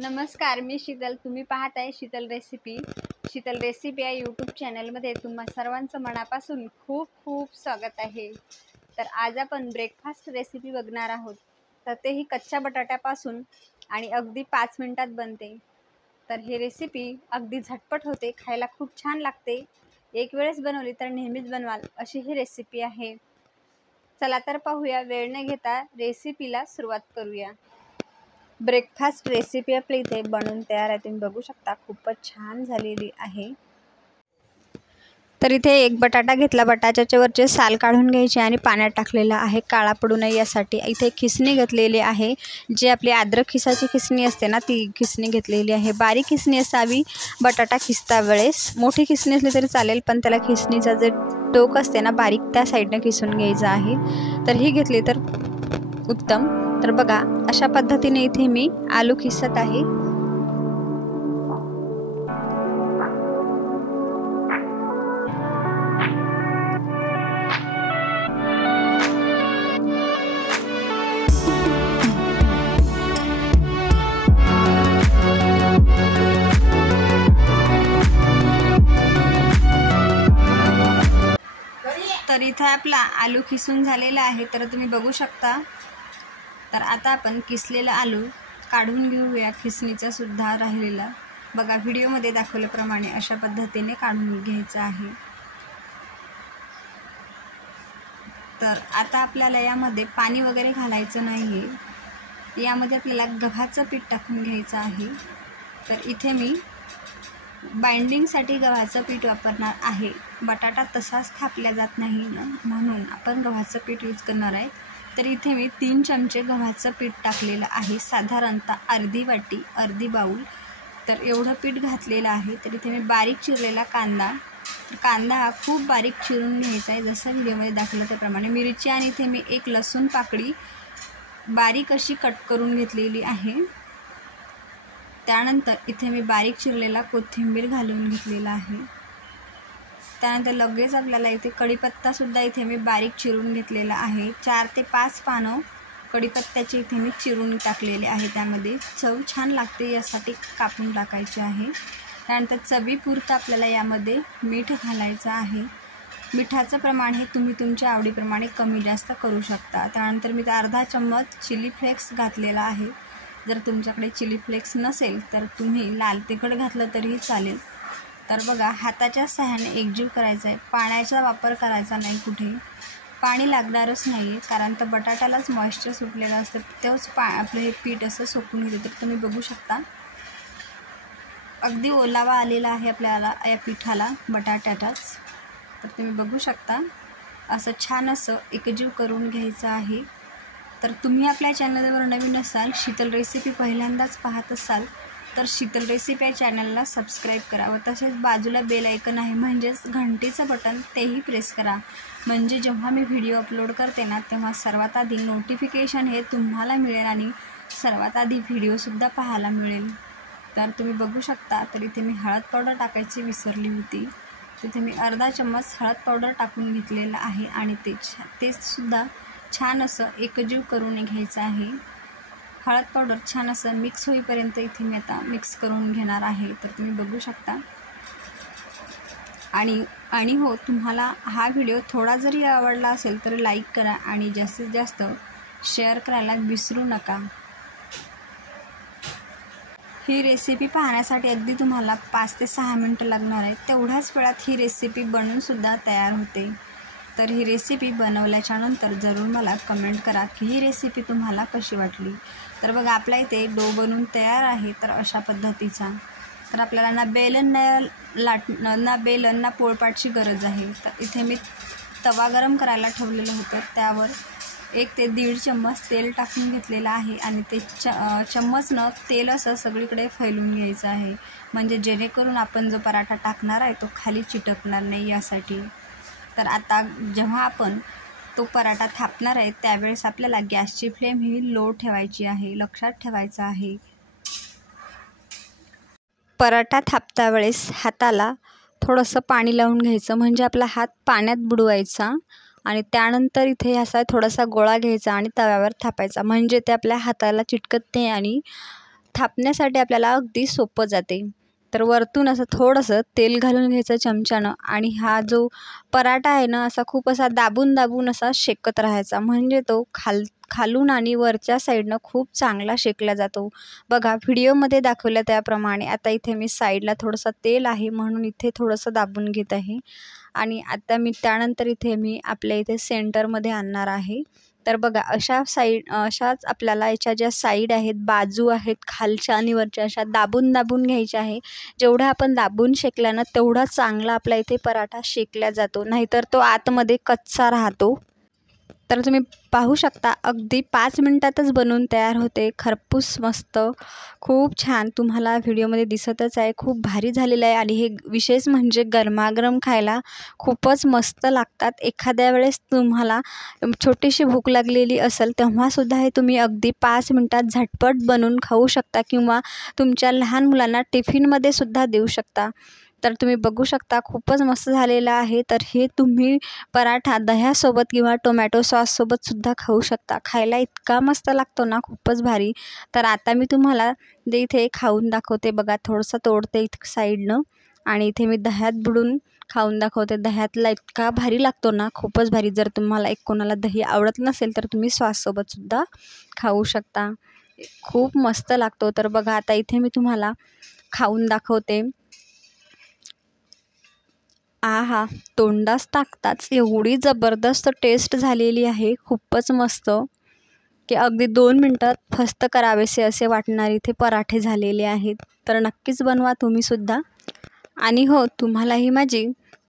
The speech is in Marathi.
नमस्कार, मी शीतल. तुम्ही पाहत आहे शीतल रेसिपी. शीतल रेसिपी या यूट्यूब चॅनलमध्ये तुम्हा सर्वांचं मनापासून खूप खूप स्वागत आहे. तर आज आपण ब्रेकफास्ट रेसिपी बघणार आहोत. तर तेही कच्च्या बटाट्यापासून आणि अगदी 5 मिनिटात बनते. तर ही रेसिपी अगदी झटपट होते, खायला खूप छान लागते. एक वेळेस बनवली तर नेहमीच बनवाल अशी ही रेसिपी आहे. चला तर पाहूया, वेळ न घेता रेसिपीला सुरुवात करूया. ब्रेकफास्ट रेसिपी आपली इथे बनवून तयार आहे. तुम्ही बघू शकता खूपच छान झालेली आहे. तर इथे एक बटाटा घेतला, बटाट्याच्या वरचे साल काढून घ्यायचे आणि पाण्यात टाकलेला आहे काळा पडू नये यासाठी. इथे खिसणी घेतलेली आहे, जे आपली अद्रक खिसाची खिसणी असते ना, ती खिसणी घेतलेली आहे. बारीक खिसणी असावी बटाटा खिसता वेळेस. मोठी खिसणी असली तरी चालेल, पण त्याला खिसणीचा जे टोक असते ना बारीक, त्या साईडनं खिसून घ्यायचं आहे. तर ही घेतली तर उत्तम. तर बघा, अशा पद्धतीने इथे मी आलू खिसत आहे. तर इथे आपला आलू खिसून झालेला आहे. तर तुम्ही बघू शकता. तर आता आपण किसलेला आलू काढून घेऊया, खिसणीचा सुद्धा राहिलेला. बघा, व्हिडिओमध्ये दाखवल्याप्रमाणे अशा पद्धतीने काढून घ्यायचं आहे. तर आता आपल्याला यामध्ये पाणी वगैरे घालायचं नाही आहे. यामध्ये आपल्याला गव्हाचं पीठ टाकून घ्यायचं आहे. तर इथे मी बाइंडिंगसाठी गव्हाचं पीठ वापरणार आहे. बटाटा तसाच थापला जात नाही ना, म्हणून आपण गव्हाचं पीठ यूज करणार आहे. तर इथे मी 3 चमचे गव्हाचं पीठ टाकलेलं आहे, साधारणतः अर्धी वाटी, अर्धी बाऊल. तर एवढं पीठ घातलेलं आहे. तर इथे मी बारीक चिरलेला कांदा, कांदा हा खूप बारीक चिरून घ्यायचा आहे, जसं व्हिडिओमध्ये दाखवलं त्याप्रमाणे. मिरची आणि इथे मी एक लसूण पाकळी बारीक अशी कट करून घेतलेली आहे. त्यानंतर इथे मी बारीक चिरलेला कोथिंबीर घालून घेतलेला आहे. त्यानंतर लगेच आपल्याला इथे कढीपत्तासुद्धा इथे मी बारीक चिरून घेतलेला आहे. 4 ते 5 पानं कढीपत्त्याची इथे मी चिरून टाकलेले आहे. त्यामध्ये चव छान लागते यासाठी कापून टाकायचे आहे. त्यानंतर चवीपुरतं आपल्याला यामध्ये मीठ घालायचं आहे. मिठाचं प्रमाण हे तुम्ही तुमच्या आवडीप्रमाणे कमी जास्त करू शकता. त्यानंतर मी अर्धा चम्मच चिली फ्लेक्स घातलेला आहे. जर तुमच्याकडे चिली फ्लेक्स नसेल तर तुम्ही लाल तिखट घातलं तरीही चालेल. तर बघा, हाताच्या सहाय्याने एकजीव करायचा आहे. पाण्याचा वापर करायचा नाही कुठे. पाणी लागणारच नाही आहे, कारण तर बटाट्यालाच मॉइश्चर सुटलेलं असतं. तेच आपलं हे पीठ असं सोकून घेते. तर तुम्ही बघू शकता अगदी ओलावा आलेला आहे आपल्याला या पिठाला, बटाट्याचाच. तर तुम्ही बघू शकता असं छान असं एकजीव करून घ्यायचं आहे. तर तुम्ही आपल्या चॅनलवर नवीन असाल, शीतल रेसिपी पहिल्यांदाच पाहत असाल, तर शीतल रेसिपी या चॅनलला सबस्क्राईब करा व तसेच बाजूला बेल आयकन आहे, म्हणजेच घंटीचं बटन, तेही प्रेस करा. म्हणजे जेव्हा मी व्हिडिओ अपलोड करते ना, तेव्हा सर्वात आधी नोटिफिकेशन हे तुम्हाला मिळेल आणि सर्वात आधी व्हिडिओसुद्धा पाहायला मिळेल. तर तुम्ही बघू शकता. तर इथे मी हळद पावडर टाकायची विसरली होती. तिथे मी अर्धा चम्मच हळद पावडर टाकून घेतलेलं आहे आणि ते सुद्धा छान असं एकजीव करून घ्यायचं आहे. हळद पावडर छान असं मिक्स होईपर्यंत इथे मी आता मिक्स करून घेणार आहे. तर तुम्ही बघू शकता. आणि हो, तुम्हाला हा व्हिडिओ थोडा जरी आवडला असेल तर लाईक करा आणि जास्तीत जास्त शेअर करायला विसरू नका. ही रेसिपी पाहण्यासाठी अगदी तुम्हाला 5 ते 6 मिनटं लागणार आहेत. तेवढ्याच वेळात ही रेसिपी बनूनसुद्धा तयार होते. तर ही रेसिपी बनवल्याच्या नंतर जरूर मला कमेंट करा की ही रेसिपी तुम्हाला कशी वाटली. तर बघा, आपल्या इथे डो बनवून तयार आहे. तर अशा पद्धतीचा. तर आपल्याला ना बेलन ना पोळपाटची गरज आहे. तर इथे मी तवा गरम करायला ठेवलेलं होतं. त्यावर 1 ते 1.5 चम्मच तेल टाकून घेतलेलं आहे आणि ते चम्मचनं तेल असं सगळीकडे फैलून घ्यायचं आहे, म्हणजे जेणेकरून आपण जो पराठा टाकणार आहे तो खाली चिटकणार नाही यासाठी. तर आता जेव्हा आपण तो पराठा थापणार आहे त्यावेळेस आपल्याला गॅसची फ्लेम ही लो ठेवायची आहे, लक्षात ठेवायचं आहे. पराठा थापता वेळेस हाताला थोडंसं पाणी लावून घ्यायचं, म्हणजे आपला हात पाण्यात बुडवायचा आणि त्यानंतर इथे असा थोडासा गोळा घ्यायचा आणि तव्यावर थापायचा, म्हणजे ते आपल्या हाताला चिटकत नाही आणि थापण्यासाठी आपल्याला अगदी सोपं जाते। तर वरतून असं थोडंसं तेल घालून घ्यायचं चमच्यानं आणि हा जो पराठा आहे ना असा खूप असा दाबून दाबून असा शेकत राहायचा, म्हणजे तो खालून आणि वरच्या साईडनं खूप चांगला शेकला जातो। बघा व्हिडिओमध्ये दाखवल्या त्याप्रमाणे आता इथे मी साईडला थोडंसं तेल आहे म्हणून इथे थोडंसं दाबून घेत आहे आणि आता मी त्यानंतर इथे मी आपल्या इथे सेंटरमध्ये आणणार आहे। तर बघा अशाच आपल्याला याच्या ज्या साईड आहेत, बाजू आहेत, खालच्या आणि वरच्या अशा दाबून दाबून घ्यायच्या आहे। जेवढा आपण दाबून शेकला ना तेवढा चांगला आपला इथे पराठा शेकला जातो, नाहीतर तो आतमध्ये कच्चा राहतो। तर तुम्ही पाहू शकता अगदी 5 मिनिटातच बनवून तयार होते, खरपूस मस्त खूप छान तुम्हाला व्हिडिओमध्ये दिसतच आहे। खूप भारी झालेलं आहे आणि हे विशेष म्हणजे गरमागरम खायला खूपच मस्त लागतात। एखाद्या वेळेस तुम्हाला छोटीशी भूक लागलेली असेल तेव्हासुद्धा हे तुम्ही अगदी 5 मिनिटात झटपट बनवून खाऊ शकता किंवा तुमच्या लहान मुलांना टिफिनमध्ये सुद्धा देऊ शकता। तर तुम्ही बघू शकता खूपच मस्त झालेलं आहे। तर हे तुम्ही पराठा दह्यासोबत किंवा टोमॅटो सॉससोबत सुद्धा खाऊ शकता, खायला इतका मस्त लागतो ना खूपच भारी। तर आता मी तुम्हाला इथे खाऊन दाखवते, बघा थोडंसं तोडते इथे साईडनं आणि इथे मी दह्यात बुडून खाऊन दाखवते। दह्यातला इतका भारी लागतो ना खूपच भारी। जर तुम्हाला कोणाला दही आवडत नसेल तर तुम्ही सॉससोबत सुद्धा खाऊ शकता, खूप मस्त लागतो। तर बघा आता इथे मी तुम्हाला खाऊन दाखवते। आहा, तोंडास टाकताच एवढी जबरदस्त टेस्ट झालेली आहे, खूपच मस्त की अगदी 2 मिनिटात फस्त करावेसे असे वाटणारे इथे पराठे झालेले आहेत। तर नक्कीच बनवा तुम्हीसुद्धा आणि हो, तुम्हालाही माझी